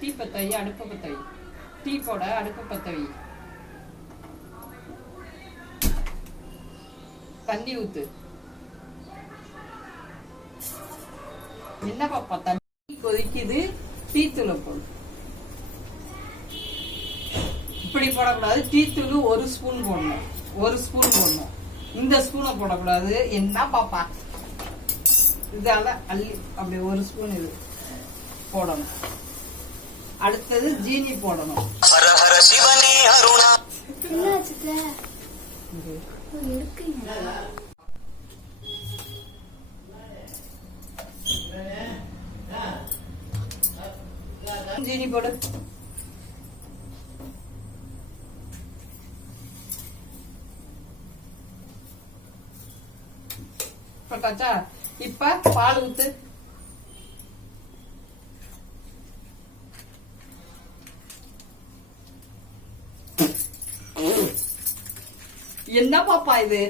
Tea பத்த வை, அடுப்பு பத்த வை. டீ போட அடுப்பு பத்த வை. தண்ணி ஊத்து. என்ன பாப்பா தண்ணி கொதிக்குது, டீ தூளை போடு. இப்படி போடக்கூடாது, டீ தூள் 1 ஸ்பூன் போடணும், 1 ஸ்பூன் போடணும். இந்த ஸ்பூனை போடக்கூடாது. என்ன பாப்பா இதால அள்ளி அப்படி 1 ஸ்பூன் இது போடணும். அடுத்தது ஜீனி போடணும். ஜீனி போடு. போட்டாச்சா? இப்ப பால் ஊத்து. என்ன பாப்பா இது?